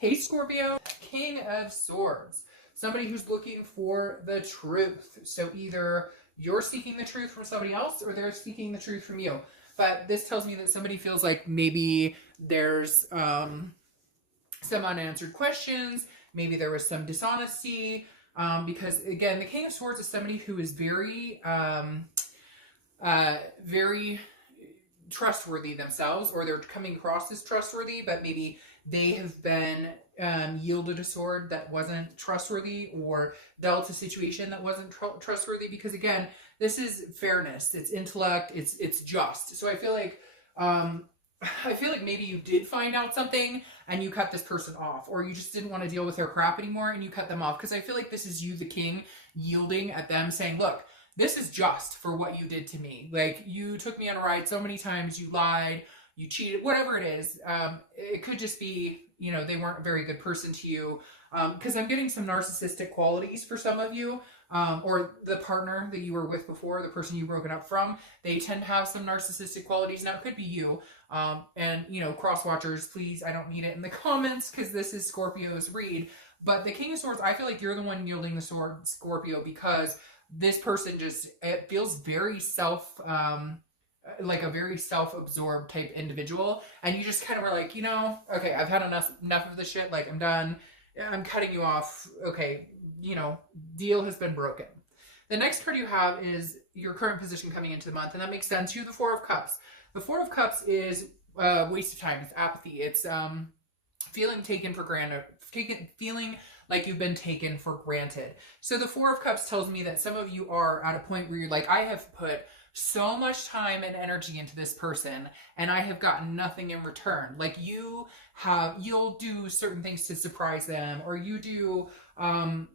Hey Scorpio, King of Swords. Somebody who's looking for the truth. So either you're seeking the truth from somebody else or they're seeking the truth from you. But this tells me that somebody feels like maybe there's some unanswered questions. Maybe there was some dishonesty. Because again, the King of Swords is somebody who is very, very trustworthy themselves, or they're coming across as trustworthy, but maybe they have been yielded a sword that wasn't trustworthy or dealt a situation that wasn't trustworthy. Because again, this is fairness, it's intellect, it's just. So I feel like maybe you did find out something and you cut this person off, or you just didn't want to deal with their crap anymore and you cut them off. Because I feel like this is you, the king, yielding at them, saying, look, this is just for what you did to me. Like, you took me on a ride so many times, you lied, you cheated, whatever it is. It could just be, you know, they weren't a very good person to you. Because I'm getting some narcissistic qualities for some of you. Or the partner that you were with before, the person you broken up from, they tend to have some narcissistic qualities. Now, it could be you. And, you know, cross watchers, please, I don't need it in the comments because this is Scorpio's read. But the King of Swords, I feel like you're the one yielding the sword, Scorpio, because this person just, it feels very like a very self-absorbed type individual. And you just kind of were like, you know, okay, I've had enough of this shit. Like, I'm done. I'm cutting you off. Okay, you know, deal has been broken. The next card you have is your current position coming into the month, and that makes sense. You have the Four of Cups. The Four of Cups is waste of time. It's apathy. It's feeling taken for granted, feeling like you've been taken for granted. So the Four of Cups tells me that some of you are at a point where you're like, I have put so much time and energy into this person and I have gotten nothing in return. Like, you'll do certain things to surprise them, or you do,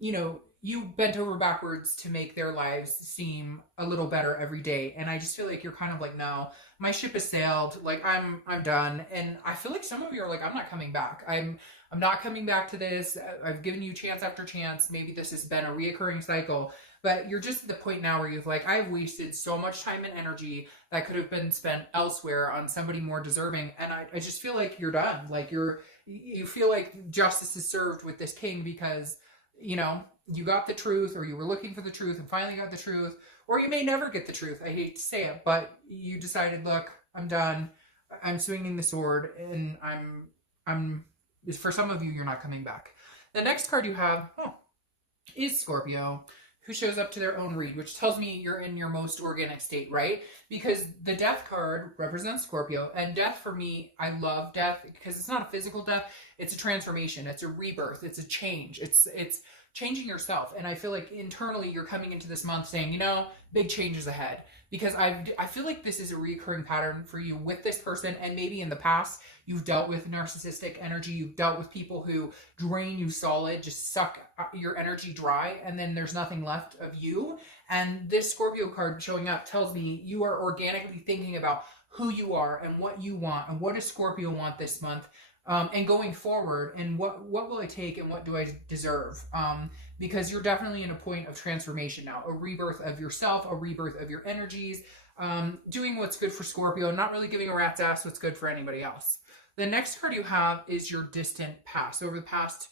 you know, you bent over backwards to make their lives seem a little better every day. And I just feel like you're kind of like, no, my ship has sailed. Like, I'm done. And I feel like some of you are like, I'm not coming back. I'm not coming back to this. I've given you chance after chance. Maybe this has been a reoccurring cycle, but you're just at the point now where you've like, I've wasted so much time and energy that could have been spent elsewhere on somebody more deserving. And I just feel like you're done. Like, you feel like justice is served with this king because, you know, you got the truth, or you were looking for the truth and finally got the truth, or you may never get the truth. I hate to say it, but you decided, look, I'm done. I'm swinging the sword, and I'm for some of you, you're not coming back. The next card you have is Scorpio, who shows up to their own read, which tells me you're in your most organic state, right? Because the death card represents Scorpio, and death for me, I love death because it's not a physical death, it's a transformation, it's a rebirth, it's a change, it's changing yourself. And I feel like internally you're coming into this month saying, you know, big changes ahead. Because I feel like this is a recurring pattern for you with this person, and maybe in the past you've dealt with narcissistic energy, you've dealt with people who drain you solid, just suck your energy dry, and then there's nothing left of you. And this Scorpio card showing up tells me you are organically thinking about who you are and what you want, and what does Scorpio want this month, and going forward, and what will I take and what do I deserve? Because you're definitely in a point of transformation now, a rebirth of yourself, a rebirth of your energies, doing what's good for Scorpio, not really giving a rat's ass what's good for anybody else. The next card you have is your distant past. Over the past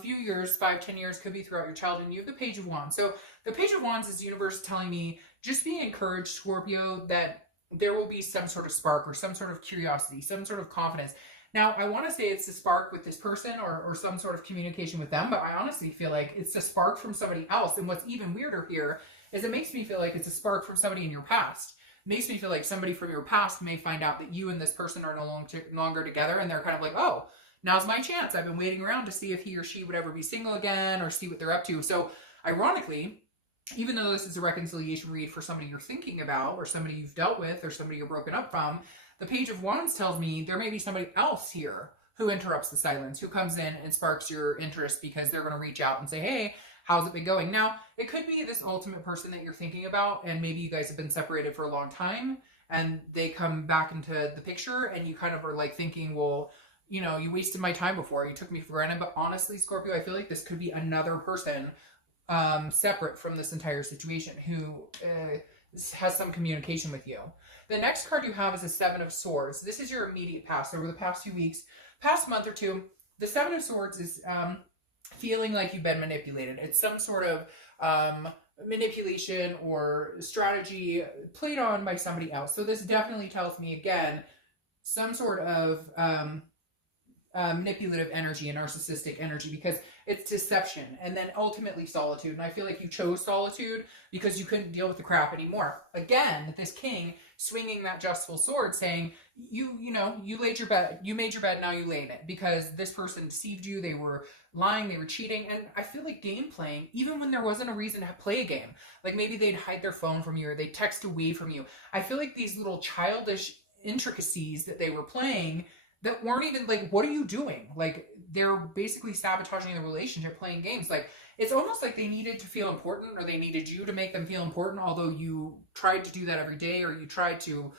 few years, 5-10 years, could be throughout your childhood, you have the Page of Wands. So the Page of Wands is the universe telling me, just be encouraged, Scorpio, that there will be some sort of spark or some sort of curiosity, some sort of confidence. Now, I want to say it's a spark with this person or some sort of communication with them, but I honestly feel like it's a spark from somebody else. And what's even weirder here is it makes me feel like it's a spark from somebody in your past. It makes me feel like somebody from your past may find out that you and this person are no longer together, and they're kind of like, oh, now's my chance. I've been waiting around to see if he or she would ever be single again or see what they're up to. So ironically, even though this is a reconciliation read for somebody you're thinking about or somebody you've dealt with or somebody you're broken up from, the Page of Wands tells me there may be somebody else here who interrupts the silence, who comes in and sparks your interest because they're going to reach out and say, hey, how's it been going? Now, it could be this ultimate person that you're thinking about, and maybe you guys have been separated for a long time, and they come back into the picture, and you kind of are like thinking, well, you know, you wasted my time before, you took me for granted. But honestly, Scorpio, I feel like this could be another person separate from this entire situation who has some communication with you. The next card you have is a Seven of Swords. This is your immediate past over the past few weeks, past month or two. The Seven of Swords is feeling like you've been manipulated. It's some sort of manipulation or strategy played on by somebody else. So this definitely tells me, again, some sort of manipulative energy and narcissistic energy, because it's deception and then ultimately solitude. And I feel like you chose solitude because you couldn't deal with the crap anymore. Again, this king swinging that justful sword, saying, you made your bed, now you lay in it, because this person deceived you. They were lying, they were cheating. And I feel like game playing, even when there wasn't a reason to play a game, like maybe they'd hide their phone from you or they'd text away from you. I feel like these little childish intricacies that they were playing that weren't even like, what are you doing? Like, they're basically sabotaging the relationship, playing games. Like, it's almost like they needed to feel important, or they needed you to make them feel important, although you tried to do that every day, or you tried to,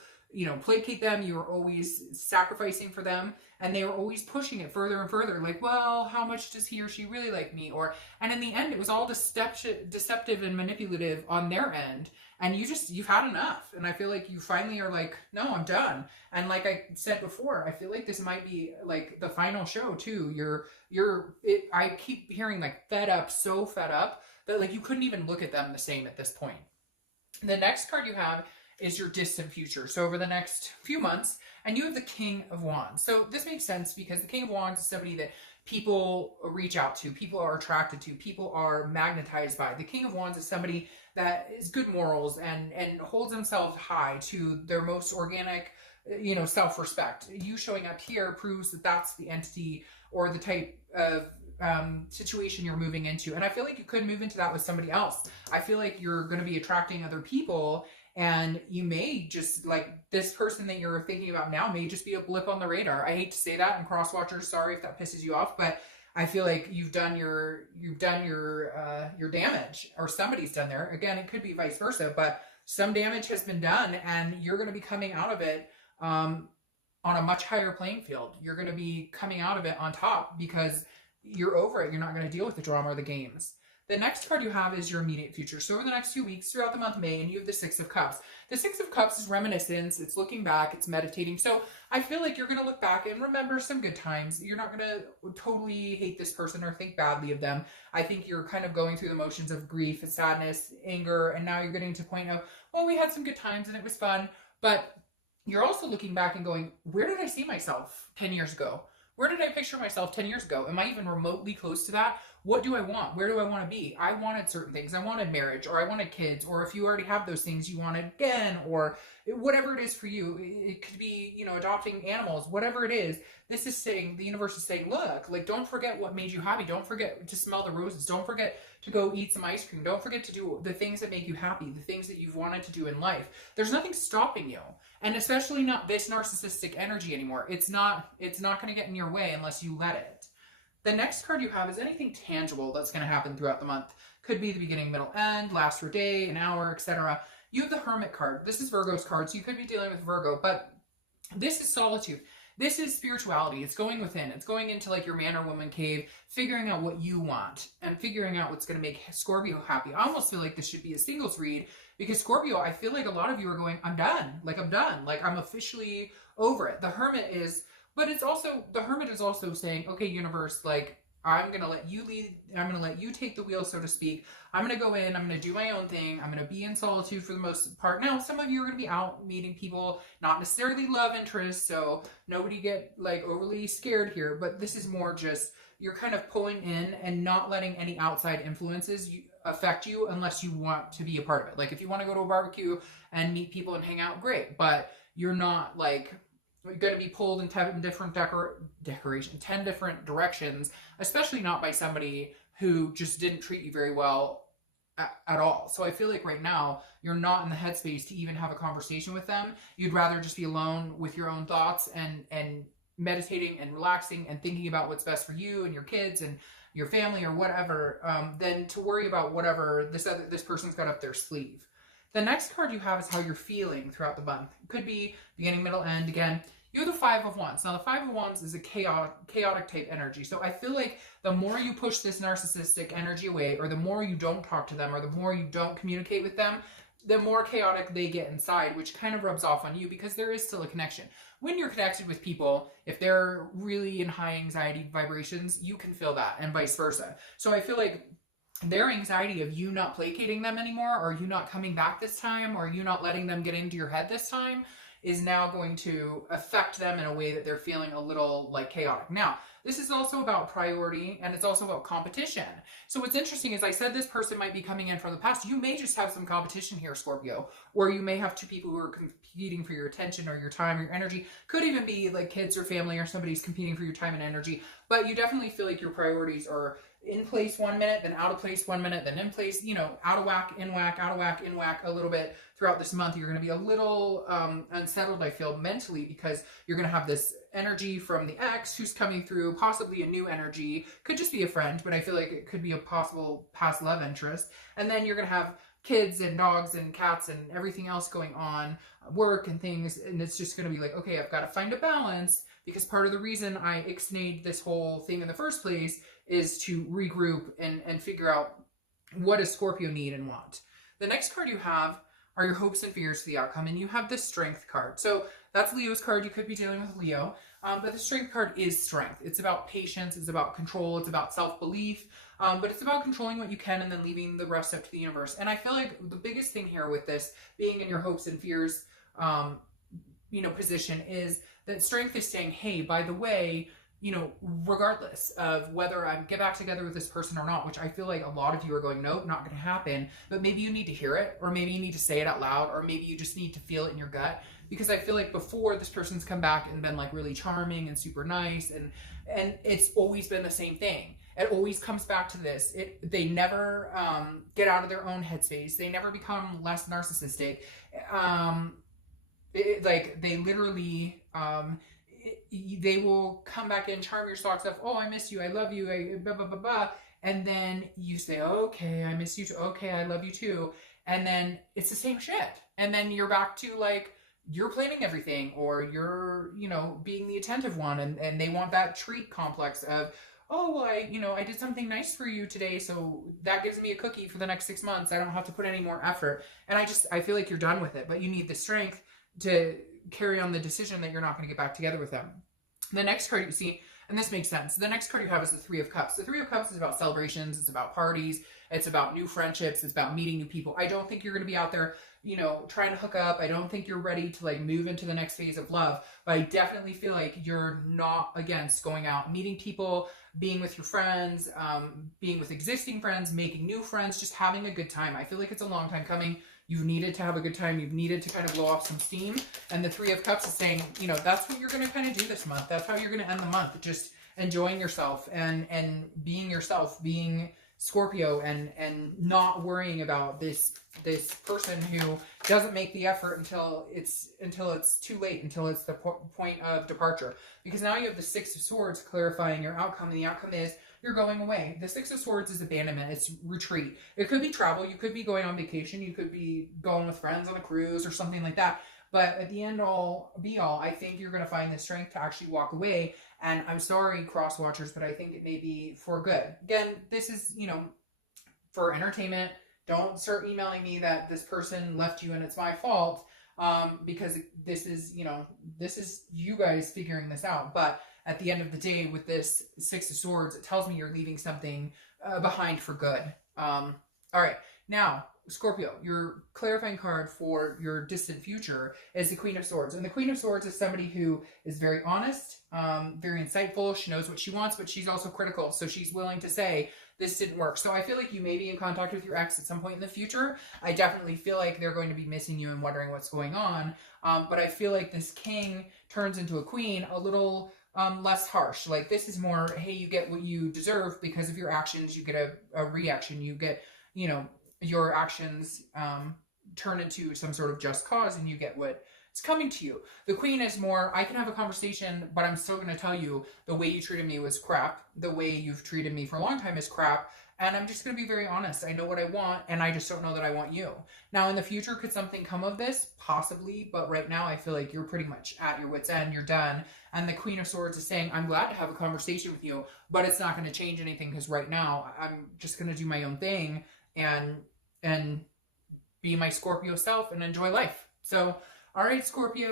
placate them. You were always sacrificing for them, and they were always pushing it further and further. Like, well, how much does he or she really like me? And in the end, it was all deceptive and manipulative on their end. And you've had enough. And I feel like you finally are like, no, I'm done. And like I said before, I feel like this might be like the final show too. I keep hearing like fed up, so fed up that like you couldn't even look at them the same at this point. The next card you have is your distant future. So over the next few months, and you have the King of Wands. So this makes sense because the King of Wands is somebody that people reach out to, people are attracted to, people are magnetized by. The King of Wands is somebody that is good morals and holds themselves high to their most organic, self-respect. You showing up here proves that that's the entity or the type of situation you're moving into. And I feel like you could move into that with somebody else. I feel like you're going to be attracting other people, and you may just, like, this person that you're thinking about now may just be a blip on the radar. I hate to say that, and cross watchers, sorry if that pisses you off, but I feel like you've done your damage, or somebody's done there. Again, it could be vice versa, but some damage has been done, and you're going to be coming out of it on a much higher playing field. You're going to be coming out of it on top because you're over it. You're not going to deal with the drama or the games. The next card you have is your immediate future. So over the next few weeks throughout the month of May, and you have the Six of Cups. The Six of Cups is reminiscence. It's looking back. It's meditating. So I feel like you're going to look back and remember some good times. You're not going to totally hate this person or think badly of them. I think you're kind of going through the motions of grief, sadness, anger, and now you're getting to the point of, well, we had some good times and it was fun. But you're also looking back and going, where did I see myself 10 years ago? Where did I picture myself 10 years ago? Am I even remotely close to that? What do I want? Where do I want to be? I wanted certain things. I wanted marriage, or I wanted kids, or if you already have those things, you wanted again, or whatever it is for you. It could be, adopting animals, whatever it is. This is saying, the universe is saying, look, like, don't forget what made you happy. Don't forget to smell the roses. Don't forget to go eat some ice cream. Don't forget to do the things that make you happy, the things that you've wanted to do in life. There's nothing stopping you. And especially not this narcissistic energy anymore. It's not going to get in your way unless you let it. The next card you have is anything tangible that's going to happen throughout the month. Could be the beginning, middle, end, last for a day, an hour, etc. You have the Hermit card. This is Virgo's card, so you could be dealing with Virgo, but this is solitude. This is spirituality. It's going within. It's going into like your man or woman cave, figuring out what you want and figuring out what's going to make Scorpio happy. I almost feel like this should be a singles read because Scorpio, I feel like a lot of you are going, I'm done. Like, I'm done. Like, I'm officially over it. The Hermit is, but it's also, the Hermit is also saying, okay, universe, like, I'm going to let you lead. I'm going to let you take the wheel, so to speak. I'm going to go in. I'm going to do my own thing. I'm going to be in solitude for the most part. Now, some of you are going to be out meeting people, not necessarily love interests, so nobody get like overly scared here. But this is more just, you're kind of pulling in and not letting any outside influences affect you unless you want to be a part of it. Like, if you want to go to a barbecue and meet people and hang out, great. But you're not like going to be pulled in 10 different 10 different directions, especially not by somebody who just didn't treat you very well at all. So I feel like right now you're not in the headspace to even have a conversation with them. You'd rather just be alone with your own thoughts and meditating and relaxing and thinking about what's best for you and your kids and your family or whatever, than to worry about whatever this person's got up their sleeve. The next card you have is how you're feeling throughout the month. It could be beginning, middle, end. Again, you have the Five of Wands. Now, the Five of Wands is a chaotic type energy. So I feel like the more you push this narcissistic energy away, or the more you don't talk to them, or the more you don't communicate with them, the more chaotic they get inside, which kind of rubs off on you because there is still a connection. When you're connected with people, if they're really in high anxiety vibrations, you can feel that, and vice versa. So I feel like their anxiety of you not placating them anymore, or you not coming back this time, or you not letting them get into your head this time, is now going to affect them in a way that they're feeling a little like chaotic. Now, this is also about priority, and it's also about competition. So what's interesting is I said this person might be coming in from the past. You may just have some competition here, Scorpio, or you may have two people who are competing for your attention or your time or your energy. Could even be like kids or family, or somebody's competing for your time and energy. But you definitely feel like your priorities are in place 1 minute, then out of place 1 minute, then in place, you know, out of whack, in whack, out of whack, in whack a little bit throughout this month. You're going to be a little unsettled, I feel, mentally, because you're going to have this energy from the ex who's coming through, possibly a new energy, could just be a friend, but I feel like it could be a possible past love interest. And then you're going to have kids and dogs and cats and everything else going on, work and things, and it's just going to be like, okay, I've got to find a balance, because part of the reason I ixnayed this whole thing in the first place is to regroup and figure out what does Scorpio need and want. The next card you have are your hopes and fears for the outcome, and you have the Strength card. So that's Leo's card. You could be dealing with Leo, but the Strength card is strength. It's about patience. It's about control. It's about self-belief, but it's about controlling what you can and then leaving the rest up to the universe. And I feel like the biggest thing here with this being in your hopes and fears, you know, position is that Strength is saying, hey, by the way, you know, regardless of whether I get back together with this person or not, which I feel like a lot of you are going, nope, not going to happen. But maybe you need to hear it, or maybe you need to say it out loud, or maybe you just need to feel it in your gut. Because I feel like before, this person's come back and been like really charming and super nice, and it's always been the same thing. It always comes back to this. They never get out of their own headspace. They never become less narcissistic. Like they literally, they will come back and charm your socks off. Oh, I miss you. I love you. Blah, blah, blah, blah. And then you say, okay, I miss you too. Okay, I love you too. And then it's the same shit. And then you're back to like, you're planning everything, or you're, you know, being the attentive one. And they want that treat complex of, oh, well, I did something nice for you today, so that gives me a cookie for the next 6 months. I don't have to put any more effort. And I feel like you're done with it, but you need the strength to carry on the decision that you're not going to get back together with them. The next card you see, and this makes sense, the next card you have is the Three of Cups. The Three of Cups is about celebrations, it's about parties, it's about new friendships, it's about meeting new people. I don't think you're going to be out there, you know, trying to hook up. I don't think you're ready to like move into the next phase of love, but I definitely feel like you're not against going out, meeting people, being with your friends, being with existing friends, making new friends, just having a good time. I feel like it's a long time coming. You've needed to have a good time. You've needed to kind of blow off some steam. And the Three of Cups is saying, you know, that's what you're going to kind of do this month. That's how you're going to end the month. Just enjoying yourself and being yourself, being Scorpio, and not worrying about this person who doesn't make the effort until it's too late, until it's the point of departure. Because now you have the Six of Swords clarifying your outcome, and the outcome is you're going away. The Six of Swords is abandonment. It's retreat. It could be travel. You could be going on vacation. You could be going with friends on a cruise or something like that. But at the end all be all, I think you're going to find the strength to actually walk away. And I'm sorry, cross watchers, but I think it may be for good. Again, this is, you know, for entertainment. Don't start emailing me that this person left you and it's my fault, because this is, you know, this is you guys figuring this out. But at the end of the day, with this Six of Swords, it tells me you're leaving something behind for good. All right, now, Scorpio, your clarifying card for your distant future is the Queen of Swords. And the Queen of Swords is somebody who is very honest, very insightful. She knows what she wants, but she's also critical. So she's willing to say, this didn't work. So I feel like you may be in contact with your ex at some point in the future. I definitely feel like they're going to be missing you and wondering what's going on. But I feel like this king turns into a queen a little less harsh. Like this is more, hey, you get what you deserve because of your actions. You get a reaction. You get, you know, your actions turn into some sort of just cause, and you get what is coming to you. The queen is more, I can have a conversation, but I'm still going to tell you the way you treated me was crap. The way you've treated me for a long time is crap. And I'm just going to be very honest. I know what I want, and I just don't know that I want you. Now, in the future, could something come of this? Possibly. But right now, I feel like you're pretty much at your wit's end. You're done. And the Queen of Swords is saying, I'm glad to have a conversation with you, but it's not going to change anything because right now, I'm just going to do my own thing and be my Scorpio self and enjoy life. So, all right, Scorpio.